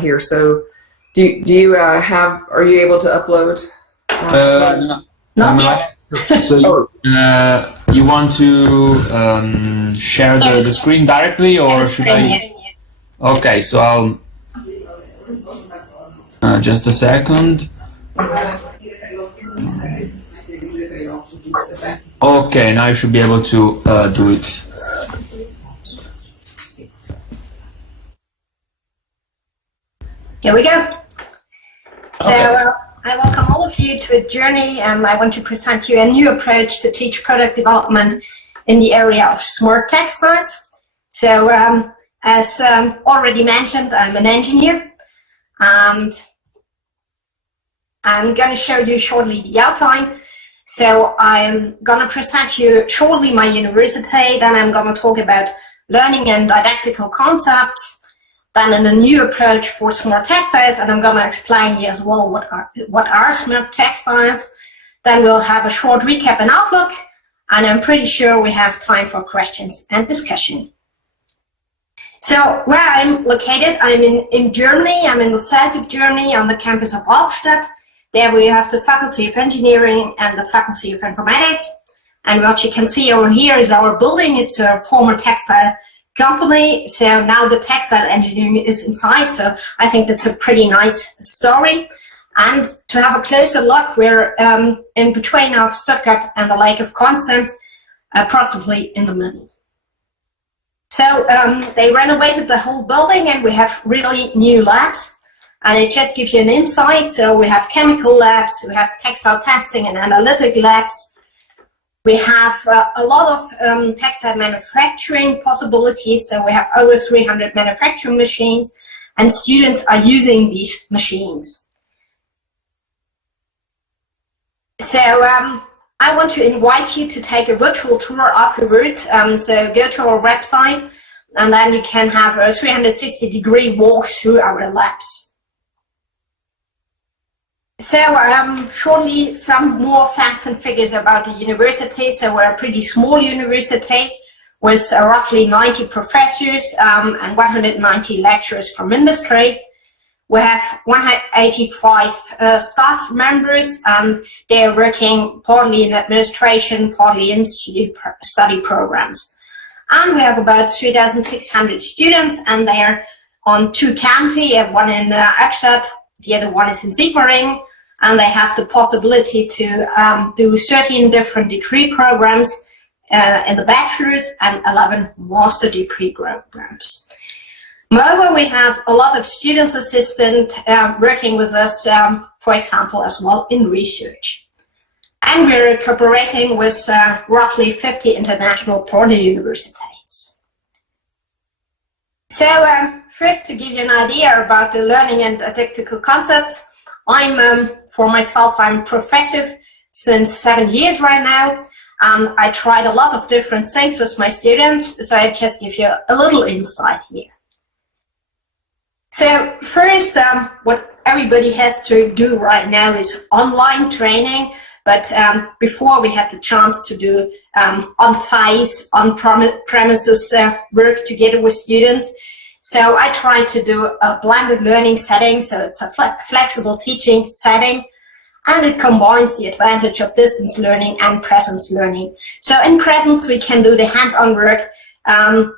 here. So, do you are you able to upload? Not yet. So you want to share the screen directly, or should I? Okay, so I'll just a second. Okay, now you should be able to do it. Here we go. So I welcome all of you to a journey, and I want to present you a new approach to teach product development in the area of smart textiles. So as already mentioned, I'm an engineer, and I'm going to show you shortly the outline. So I'm going to present you shortly my university, then I'm going to talk about learning and didactical concepts, then in a new approach for smart textiles, and I'm going to explain you as well what are smart textiles. Then we'll have a short recap and outlook, and I'm pretty sure we have time for questions and discussion. So where I'm located, I'm in Germany. I'm in the south of Germany on the campus of Albstadt. There we have the Faculty of Engineering and the Faculty of Informatics. And what you can see over here is our building. It's a former textile company. So now the textile engineering is inside. So I think that's a pretty nice story. And to have a closer look, we're in between of Stuttgart and the Lake of Constance, approximately in the middle. So they renovated the whole building, and we have really new labs. And it just gives you an insight. So we have chemical labs, we have textile testing and analytic labs. We have a lot of textile manufacturing possibilities. So we have over 300 manufacturing machines, and students are using these machines. So I want to invite you to take a virtual tour afterwards. So go to our website, and then you can have a 360-degree walk through our labs. So shortly, some more facts and figures about the university. So we're a pretty small university with roughly 90 professors and 190 lecturers from industry. We have 185 staff members, and they're working partly in administration, partly in study programs. And we have about 3,600 students, and they're on 2 campi, one in Albstadt, the other one is in Sigmaringen. And they have the possibility to do 13 different degree programs in the bachelor's and 11 master degree programs. Moreover, we have a lot of students assistant working with us, for example, as well in research. And we're cooperating with roughly 50 international partner universities. So first, to give you an idea about the learning and didactical concepts, for myself, I'm a professor since 7 years right now. I tried a lot of different things with my students, so I just give you a little insight here. So first, what everybody has to do right now is online training, but before we had the chance to do on-face, on-premises work together with students. So I try to do a blended learning setting, so it's a flexible teaching setting, and it combines the advantage of distance learning and presence learning. So in presence, we can do the hands-on work.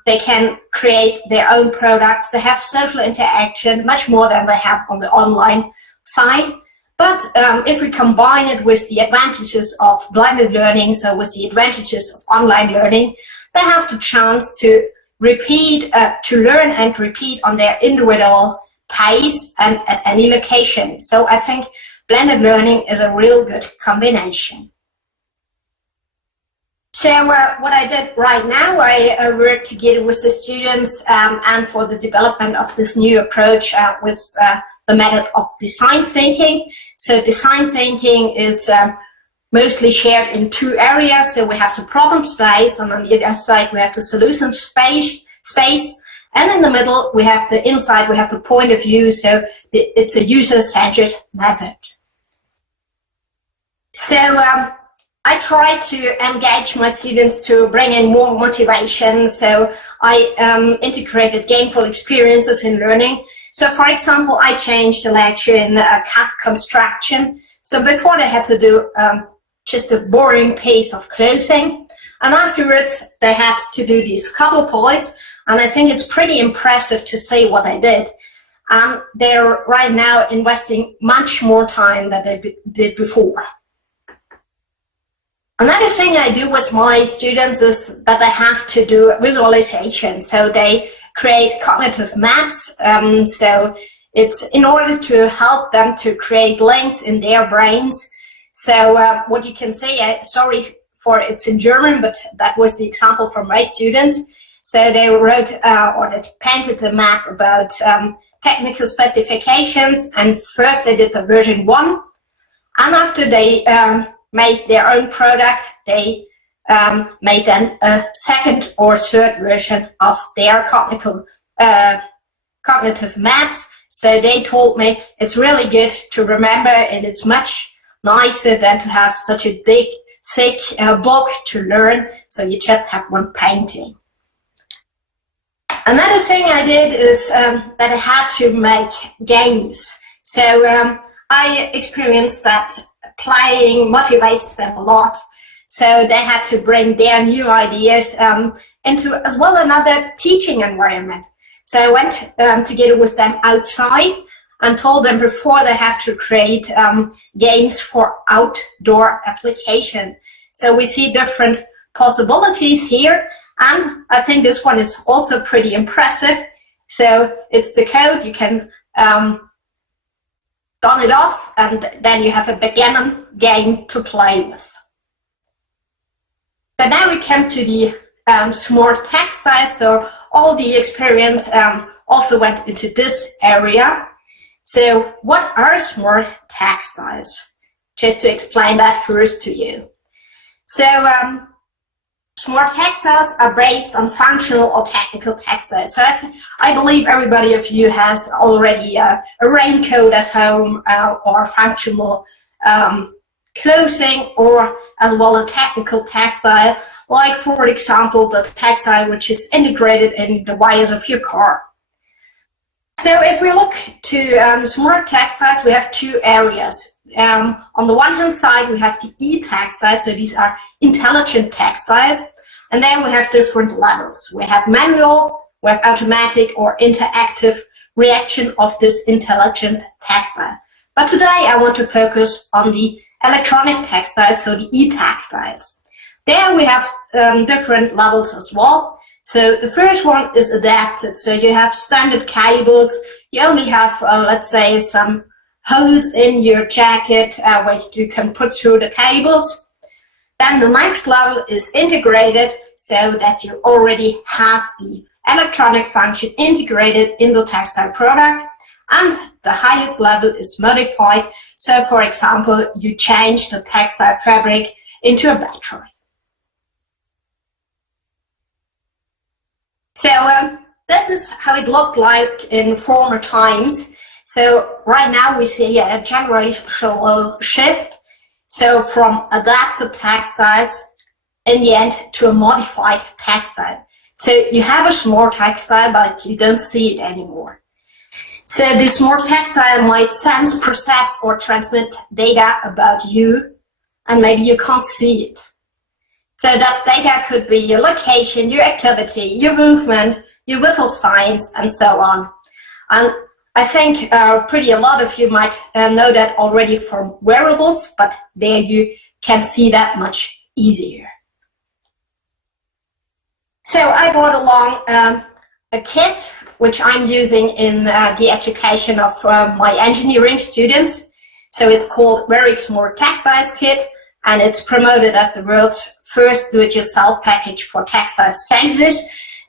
They can create their own products. They have social interaction, much more than they have on the online side. But if we combine it with the advantages of blended learning, so with the advantages of online learning, they have the chance to to learn and repeat on their individual pace and at any location. So I think blended learning is a real good combination. So what I did right now, I worked together with the students and for the development of this new approach with the method of design thinking. So design thinking is mostly shared in 2 areas. So we have the problem space, and on the other side we have the solution space. And in the middle we have the insight, we have the point of view. So it's a user-centered method. So I try to engage my students to bring in more motivation. So I integrated gameful experiences in learning. So for example, I changed the lecture in cat construction. So before they had to do just a boring piece of clothing, and afterwards they had to do these couple toys, and I think it's pretty impressive to see what they did. They're right now investing much more time than they did before. Another thing I do with my students is that they have to do visualization. So they create cognitive maps. So it's in order to help them to create links in their brains. So what you can say, sorry for it's in German, but that was the example from my students. So they wrote or they painted a map about technical specifications, and first they did the version 1, and after they made their own product, they made then a second or third version of their cognitive maps. So they told me it's really good to remember, and it's much nicer than to have such a big, thick book to learn, so you just have one painting. Another thing I did is that I had to make games. So I experienced that playing motivates them a lot. So they had to bring their new ideas into as well another teaching environment. So I went together with them outside and told them before they have to create games for outdoor application. So we see different possibilities here. And I think this one is also pretty impressive. So it's the code, you can done it off, and then you have a beginner game to play with. So now we come to the smart textiles. So all the experience also went into this area. So what are smart textiles? Just to explain that first to you. So smart textiles are based on functional or technical textiles. So I believe everybody of you has already a raincoat at home or functional clothing, or as well a technical textile, like for example the textile which is integrated in the wires of your car. So if we look to smart textiles, we have two areas. On the one hand side, we have the e-textiles, so these are intelligent textiles, and then we have different levels. We have manual, we have automatic or interactive reaction of this intelligent textile. But today I want to focus on the electronic textiles, so the e-textiles. There we have different levels as well. So the first one is adapted. So you have standard cables. You only have, let's say, some holes in your jacket where you can put through the cables. Then the next level is integrated, so that you already have the electronic function integrated in the textile product. And the highest level is modified. So for example, you change the textile fabric into a battery. So this is how it looked like in former times. So right now we see a generational shift. So from adapted textiles in the end to a modified textile. So you have a smart textile, but you don't see it anymore. So this smart textile might sense, process, or transmit data about you, and maybe you can't see it. So that data could be your location, your activity, your movement, your vital signs, and so on. And I think a lot of you might know that already from wearables, but there you can see that much easier. So I brought along a kit which I'm using in the education of my engineering students. So it's called Very Smart Textiles Kit, and it's promoted as the world's first do-it-yourself package for textile sensors.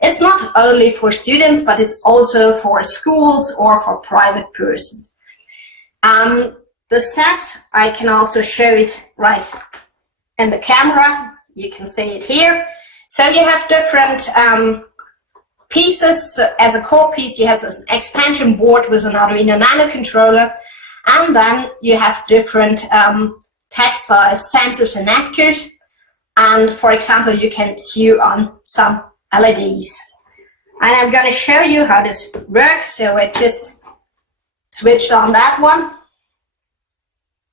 It's not only for students, but it's also for schools or for private persons. The set, I can also show it right in the camera. You can see it here. So you have different pieces. As a core piece, you have an expansion board with an Arduino Nano controller, and then you have different textile sensors and actors. And for example, you can sew on some LEDs. And I'm going to show you how this works. So I just switched on that one.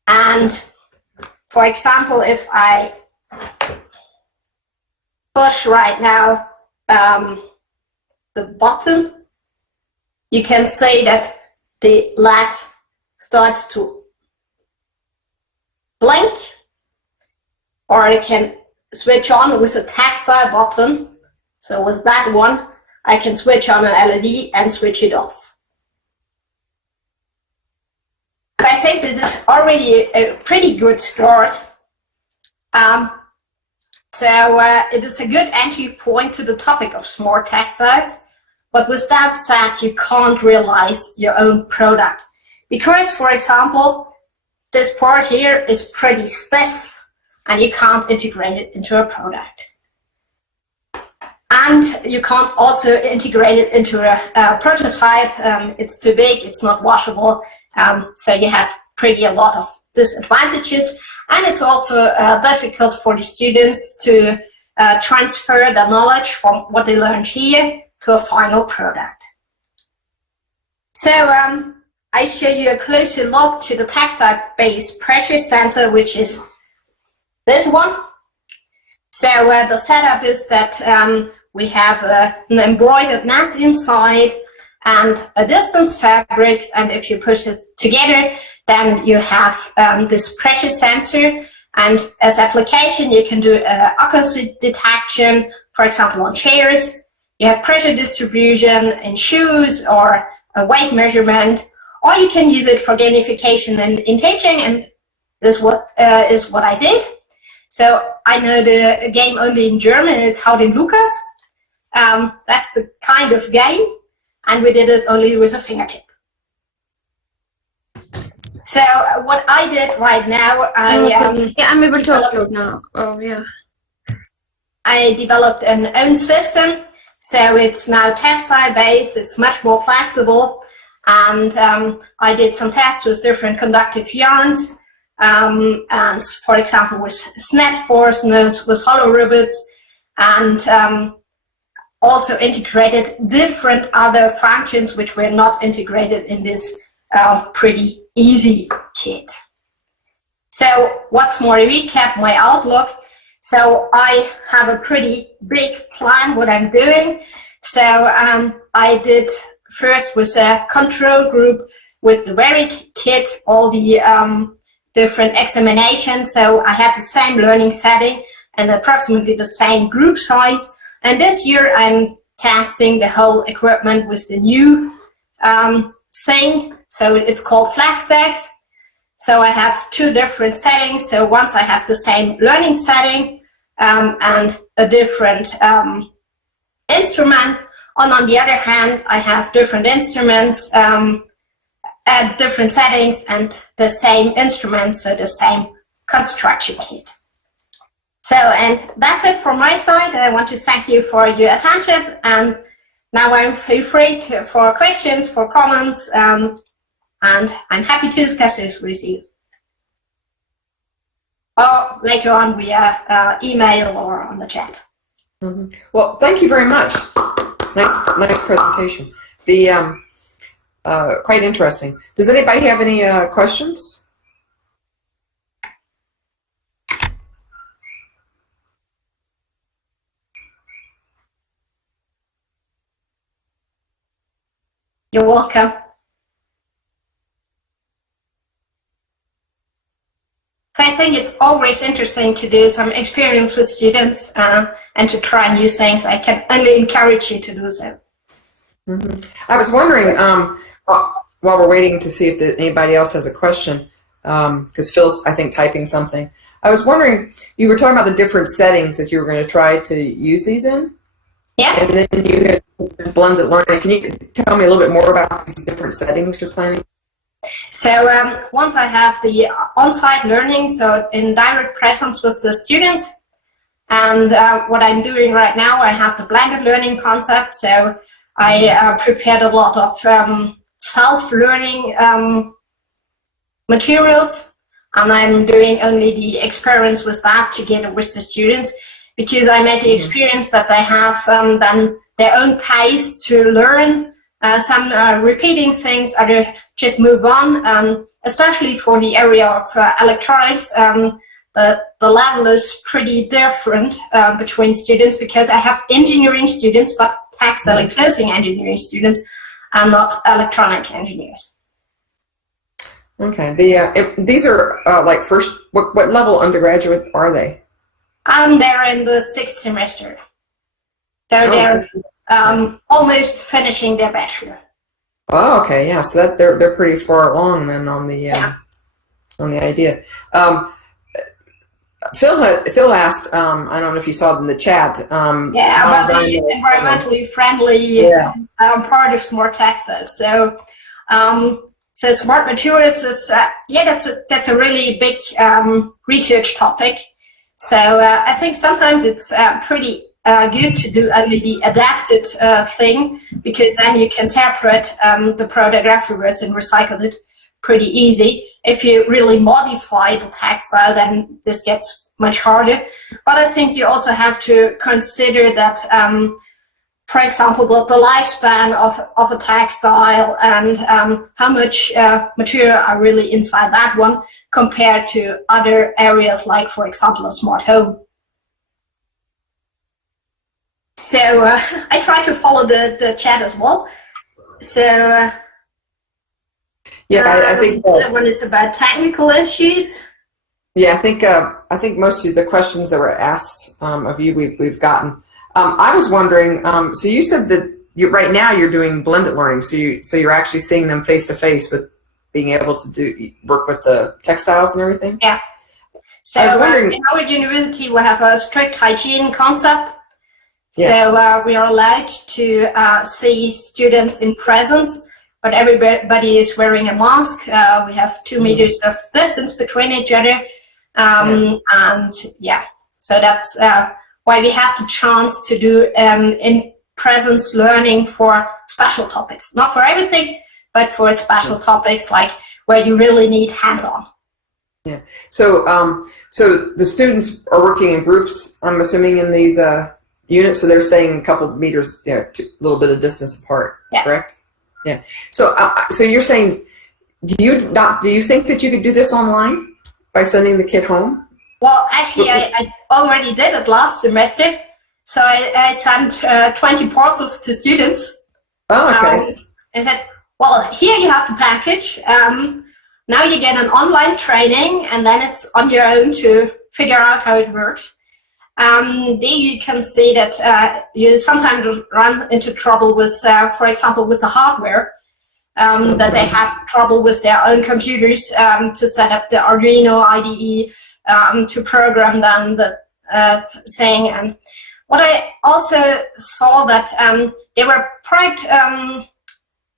And for example, if I push right now the button, you can see that the LED starts to blink, or I can switch on with a tactile button. So with that one, I can switch on an LED and switch it off. I think this is already a pretty good start. It is a good entry point to the topic of smart textiles. But with that said, you can't realize your own product. Because, for example, this part here is pretty stiff and you can't integrate it into a product. And you can't also integrate it into a prototype. It's too big, it's not washable. So you have a lot of disadvantages. And it's also difficult for the students to transfer the knowledge from what they learned here to a final product. So I show you a closer look to the textile-based pressure sensor, which is this one. So the setup is that we have an embroidered net inside and a distance fabric, and if you push it together, then you have this pressure sensor. And as application, you can do acoustic detection, for example, on chairs. You have pressure distribution in shoes or a weight measurement, or you can use it for gamification and in teaching, and this is what I did. So I know the game only in German, it's Hau den Lukas. That's the kind of game, and we did it only with a fingertip. So what I did right now, I'm able to upload now. Oh yeah. I developed an own system. So it's now textile based, it's much more flexible, and I did some tests with different conductive yarns, and for example with snap fasteners, with hollow rivets, and also integrated different other functions which were not integrated in this pretty easy kit. So what's more, to recap my outlook. So I have a pretty big plan what I'm doing. So I did first with a control group with the very kit, all the different examinations. So I had the same learning setting and approximately the same group size. And this year I'm testing the whole equipment with the new thing. So it's called FlexDex. So I have two different settings. So once I have the same learning setting and a different instrument, and on the other hand, I have different instruments at different settings and the same instruments, so the same construction kit. So, and that's it from my side. I want to thank you for your attention, and now I'm free for questions, for comments, and I'm happy to discuss this with you. Or later on via email or on the chat. Mm-hmm. Well, thank you very much. Nice presentation. The quite interesting. Does anybody have any questions? You're welcome. So I think it's always interesting to do some experience with students and to try new things. I can only encourage you to do so. Mm-hmm. I was wondering, while we're waiting to see if anybody else has a question, because Phil's, I think, typing something. I was wondering, you were talking about the different settings that you were going to try to use these in? Yeah. And then you had blended learning. Can you tell me a little bit more about these different settings you're planning? So once I have the on-site learning, so in direct presence with the students, and what I'm doing right now, I have the blended learning concept. So I prepared a lot of self-learning materials, and I'm doing only the experiments with that together with the students, because I made the experience that they have then their own pace to learn some repeating things, others just move on. Especially for the area of electronics, the level is pretty different between students, because I have engineering students, but textile and clothing engineering students, and not electronic engineers. Okay. These are like first. What level undergraduate are they? They're in the 6th semester, so they're almost finishing their bachelor. Oh, okay, yeah. So that they're pretty far along then on the idea. Phil asked. I don't know if you saw it in the chat. About the environmentally friendly part of smart textiles. So, so smart materials is that's a really big research topic. So I think sometimes it's pretty good to do only the adapted thing, because then you can separate the product afterwards and recycle it pretty easy. If you really modify the textile, then this gets much harder. But I think you also have to consider that, for example, the lifespan of a textile and how much material are really inside that one compared to other areas, like, for example, a smart home. So I try to follow the chat as well. So I think that one is about technical issues. Yeah, I think most of the questions that were asked of you we've gotten. I was wondering. So you said that right now you're doing blended learning. So you're actually seeing them face to face, with being able to work with the textiles and everything. Yeah. So I was wondering, in our university we have a strict hygiene concept. Yeah. So we are allowed to see students in presence, but everybody is wearing a mask. We have 2 meters of distance between each other. And so that's why we have the chance to do in-presence learning for special topics. Not for everything, but for special topics, like where you really need hands-on. Yeah. So so the students are working in groups, I'm assuming, in these units, so they're staying a couple of meters, a little bit of distance apart, correct? Yeah. So so you're saying, do you think that you could do this online by sending the kid home? Well, actually, I already did it last semester. So I sent 20 parcels to students. Oh, okay. I said, well, here you have the package. Now you get an online training, and then it's on your own to figure out how it works. Then you can see that you sometimes run into trouble with, for example, with the hardware, that they have trouble with their own computers to set up the Arduino IDE, to program them the thing. And what I also saw that they were quite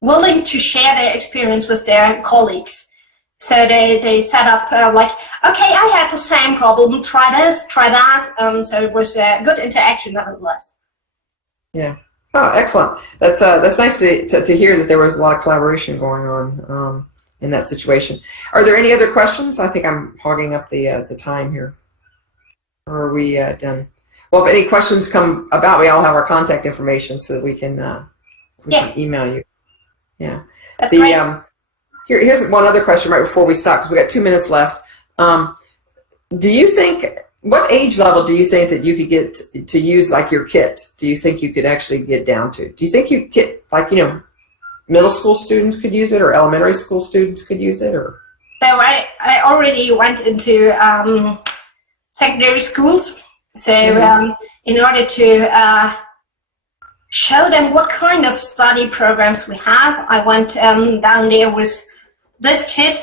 willing to share their experience with their colleagues. So they set up like, okay, I had the same problem, try this, try that. So it was a good interaction nevertheless. Yeah. Oh, excellent. That's nice to hear that there was a lot of collaboration going on in that situation. Are there any other questions? I think I'm hogging up the time here. Or are we done? Well, if any questions come about, we all have our contact information so that we can email you. Yeah. That's great. Here's one other question right before we stop, because we got 2 minutes left. Do you think, what age level do you think that you could get to use like your kit? Do you think you could actually get down to? Do you think you get, like, middle school students could use it, or elementary school students could use it, or? So I already went into secondary schools. So in order to show them what kind of study programs we have, I went down there with this kit,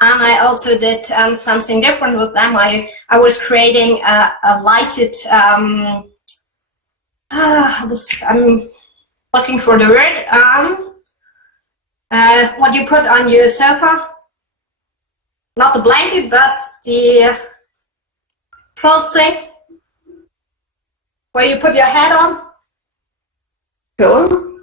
and I also did something different with them. I was creating a lighted, I'm looking for the word, what you put on your sofa, not the blanket, but the quilt thing, where you put your head on. Pillow,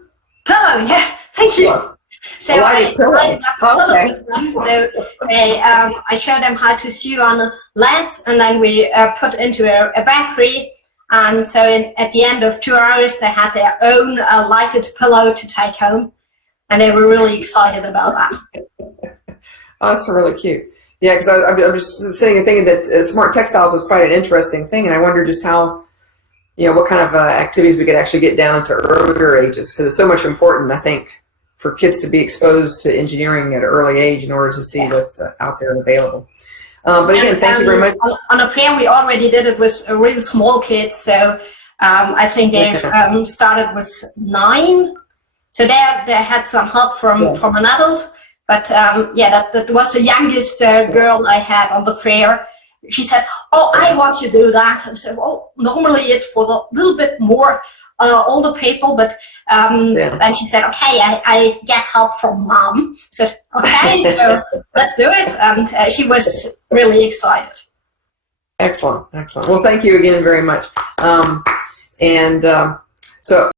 yeah, thank you. So I lined up a pillow with them. So I showed them how to sew on LEDs, and then we put into a battery. And so at the end of 2 hours, they had their own lighted pillow to take home. and they were really excited about that. Oh, that's really cute. Yeah, because I'm just sitting and thinking that smart textiles is quite an interesting thing, and I wonder just how, what kind of activities we could actually get down to earlier ages, because it's so much important, I think, for kids to be exposed to engineering at an early age in order to see what's out there and available. But again, thank you very much. On a fair, we already did it with really small kids, so I think they've started with 9. So they had some help from an adult, but that was the youngest girl I had on the fair. She said, "Oh, I want to do that." I said, "Oh, normally it's for the little bit more older people, but and she said, "Okay, I get help from Mom." So okay, so let's do it, and she was really excited. Excellent. Well, thank you again very much. So.